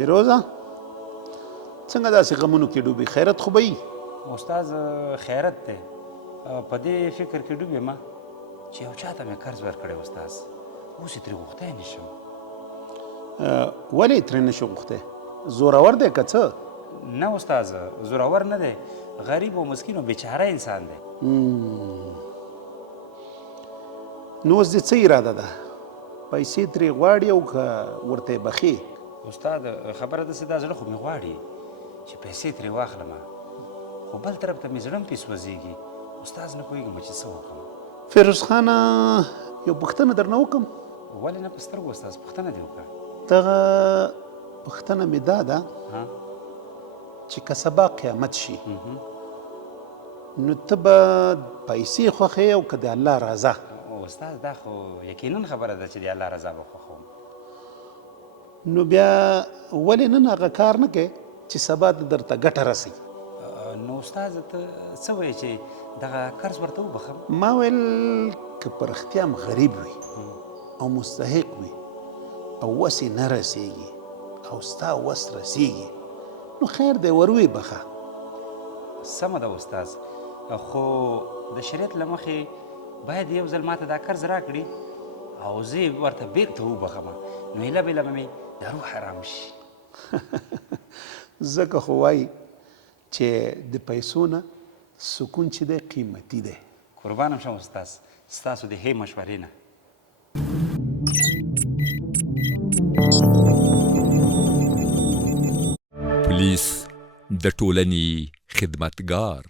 فیروزه څنګه داسې غمونو کې ډوبې خیرت خو به وي استاد خیرت دی په دې فکر کې ډوب یم چې یو چا ته مې قرض ورکړی استاد اوس یې ترې غوښتی نه شم ولې یې ترې نشو غوښتی زورور دی که څه نه استاد زورور نه دی غریب و مسکین و بیچاره انسان دی نو اوس دې څه اراده ده پیسې ترې غواړي او که ورته یې بخې استاد خبره داسې دا زړه خو مې غواړي چې پیسې ترې واخلم خو بل طرف ته مې زړه هم پې سوځېږي استاد نه پوهېږم چې څه وکړم فیروز خانه یو پوښتنه درنه وکړم ولې نه په سترګو استاد پوښتنه دې وکړه دغه پوښتنه مې دا ده چې که سبا قیامت شي نو ته به پیسې خوښې او که د الله رضا استاد دا خو یقینا خبره ده چې د الله رضا به خوښوم نو بیا ولې نن هغه کار نه کوې چې سبا درته ګټه رسي نو استاد ته څه وایې چې دغه قرض ورته وبخم ما ویل که په رښتیا هم غریب وي او مستحق وي او وس یې نه رسیږي او ستا وس رسیږي نو خیر دی وروی بخه سمه ده استاد خو د شریعت له مخې باید یو ځل ماته دا قرض راکړي او زه یې ورته بېرته وبخم نو ایله بېله به مې د روح ارام شي ځکه خو وایي چې د پیسو نه سکون چې دی قیمتي دی قربانم شم استاد ستاسو د ښې مشورې نه پولیس د ټولنې خدمتګار